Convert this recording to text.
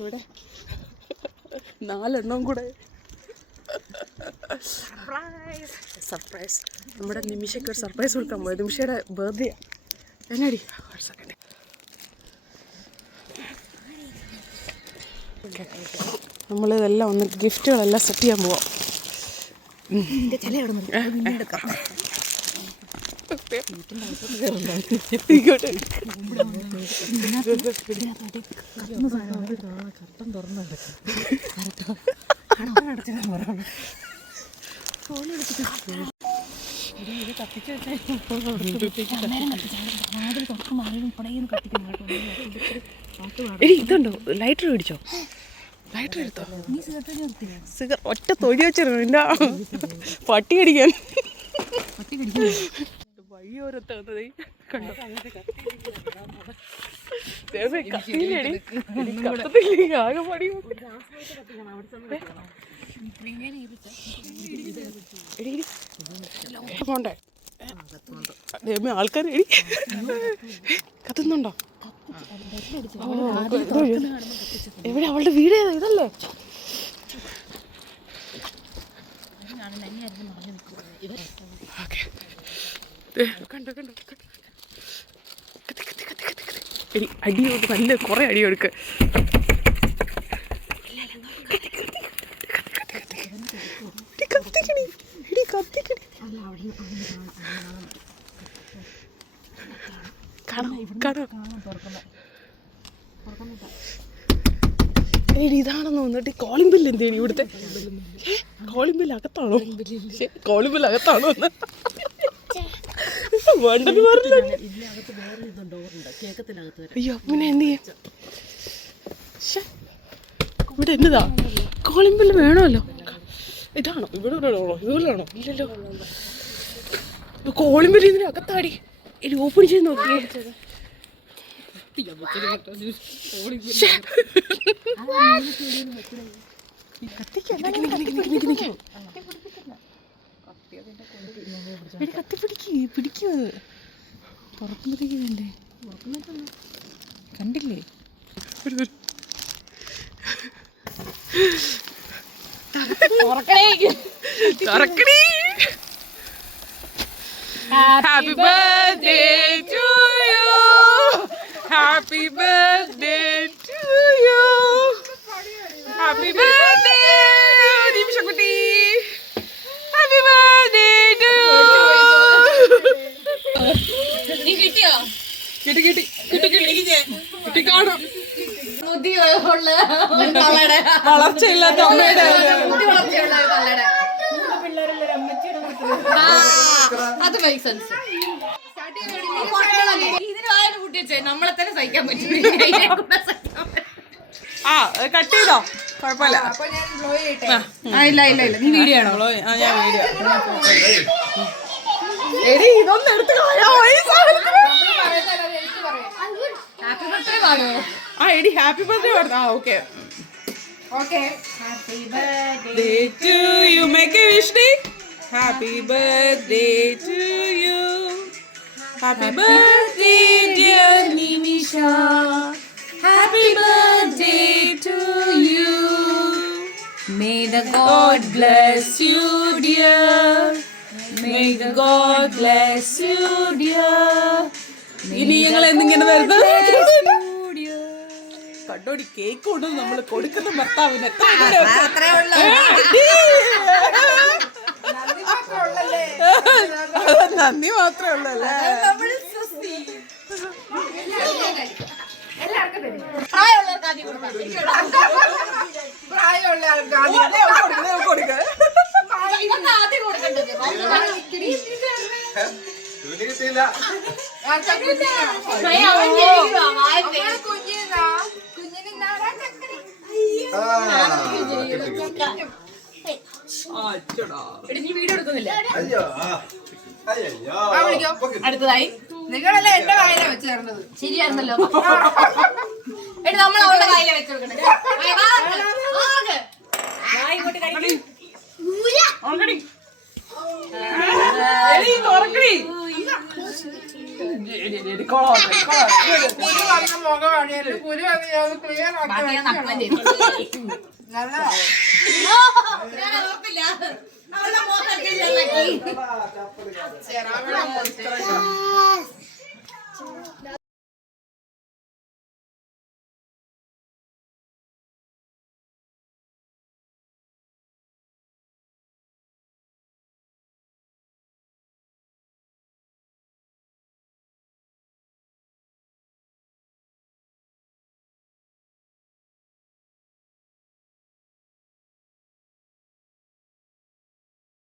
ഇവിടെ 4 എണ്ണം കൂടെ സർപ്രൈസ്. നമ്മുടെ നിമിഷയ്ക്ക് ഒരു സർപ്രൈസ് കൊടുക്കാൻ പോയത്. നിമിഷയുടെ ബർത്ത്ഡേ എന്നാടി. നമ്മളിതെല്ലാം ഒന്ന് ഗിഫ്റ്റുകളെല്ലാം സെറ്റ് ചെയ്യാൻ പോവാം. ഇതുണ്ടോ ലൈറ്റർ മേടിച്ചോ? ലൈറ്റർ എടുത്തോ? ഒറ്റ തൊഴി വെച്ചിരുന്നു പട്ടി അടിക്കാൻ. വഴിയോരത്തേ കണ്ടോ ആകെ പടി പോണ്ടേ ആൾക്കാർ കത്തുന്നുണ്ടോ? എവിടെ അവളുടെ വീട് ഇതല്ലേ? കണ്ടോ കണ്ടോ അടിയോട് നല്ല കുറെ അടിയൊടുക്ക്. ഇതാണെന്ന് വന്നിട്ട് കോളിംഗ് ബില്ല് എന്തേനി ഇവിടുത്തെ? കോളിംഗ് ബില്ല് അകത്താണോ? കോളിംഗ് ബില്ല് അകത്താണോ? അയ്യോ പിന്നെ എന്ത് ചെയ്യാ? ഇവിടെ എന്നതാ കോളിംഗ് ബില്ല് വേണമല്ലോ. ഇതാണോ ഇവിടെ ഇതുപോലെയാണോ? ഇല്ലല്ലോ. കോളിംഗ് ബില്ല് ഇതിന് അകത്താടി. ഇനി ഓപ്പൺ ചെയ്ത് നോക്കിയേ. പിടിക്കുന്നത് തുറക്കുമ്പോഴത്തേക്ക് വേണ്ടേ? കണ്ടില്ലേ? Happy birthday to you. Happy birthday to you. Happy birthday നിമിഷക്കുട്ടി. Happy birthday to you. കിട്ടി കാണും. വളർച്ചയില്ലാത്ത അമ്മയുടെ അത് മേക്ക് സെൻസ്. നമ്മളെ തന്നെ സഹിക്കാൻ പറ്റും. കട്ട് ചെയ്തോ? കുഴപ്പമില്ല. ഇല്ല ഇല്ല ഇല്ല, നീ വീഡിയോ ആണോ? ഞാൻ വീഡിയോ. എടി ഇതൊന്നും എടുത്ത് ഹാപ്പി ബർത്ത്ഡേ പാടോ? എടി ഹാപ്പി ബർത്ത്ഡേ പാടുന്നു. Okay okay. Happy birthday to you. Make a wish day. Happy birthday to you. Happy birthday dear Nimisha. Happy birthday to you. May the God bless you dear. May the God bless you dear. ഇനി ഞങ്ങൾ എന്തിങ്ങനെ വരുന്നത് കണ്ടോടി. Cake കൊണ്ട് നമ്മൾ കൊടുക്കുന്ന ഭർത്താവിന് നന്ദി മാത്രമേ ഉള്ളല്ലേ. വീഡിയോ എടുക്കുന്നില്ല. അടുത്തതായി നിങ്ങളല്ലേ എന്റെ വായില വെച്ച് തരുന്നത്. ശരിയായിരുന്നല്ലോ. നമ്മൾ അവളുടെ വായില വെച്ച് കൊടുക്കണേ. പുലി വന്ന മുഖം അണിയല്ലേ പുലി വന്ന് ഞാൻ ക്ലിയർ ആക്കി നല്ലതാ